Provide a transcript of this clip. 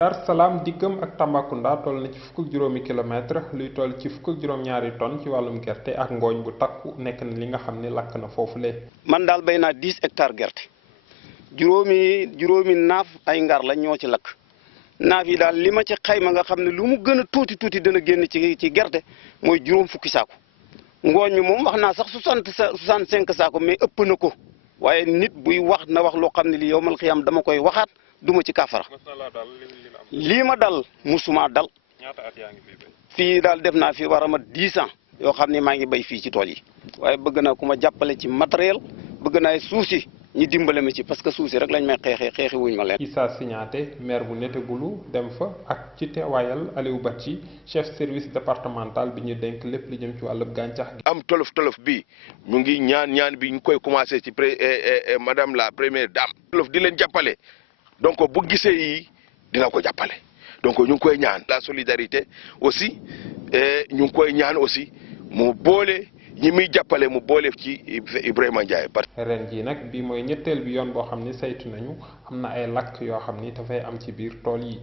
Dar Salaam diggam ak Tambacounda toll na ci fukk ak juróomi kilomètre luy toll ci fukk ak juróom-ñaari tonnes ci wàllum gerte ak ngooñ bu takku nekk na li nga xam ne lakk na foofule. man daal béy naa 10 hectares gerte juróomi naaf ay ngar la ñoo ci lakk naaf yi daal li ma ci xayma nga xam ne lu mu gën a tuuti dana génn ci gerte mooy juróom fukki saako ngooñ mi moom wax naa sax 65 saako mais ëpp na ko waaye nit buy wax na wax loo xam ne li yow mal xiyam dama koy waxaat duma ci kaafara lii ma dal musuma dal fii daal def naa fi war a mat 10 ans yoo xam ne maa ngi béy fii ci tool yi waaye bëgg naa ku ma jàppale ci matériel bëgg naa suuf si ñi dimbale ma ci parce que suuf si rek lañ may xeexi wuñ ma leen. Issa Signaté maire bu Netebulu dem fa ak ci teewaayal Aliou Badji chef service départemental bi ñu dénk lépp li jëm ci wàllub gàncax gi. am tolof bi ñu ngi ñaan bi ñu koy commencé ci madame la première dame. tolof di leen jàppale donc bu gisee yi dina ko jàppale donc ñu ngi koy ñaan. la solidarité aussi ñu ngi koy ñaan aussi mu boole. ñi muy jàppale mu boole ci Ibrahima Ndiaye. ren jii nag bii mooy ñetteel bi yoon boo xam ni saytu nañu am na ay lakk yoo xam ni dafay am ci biir tool yi.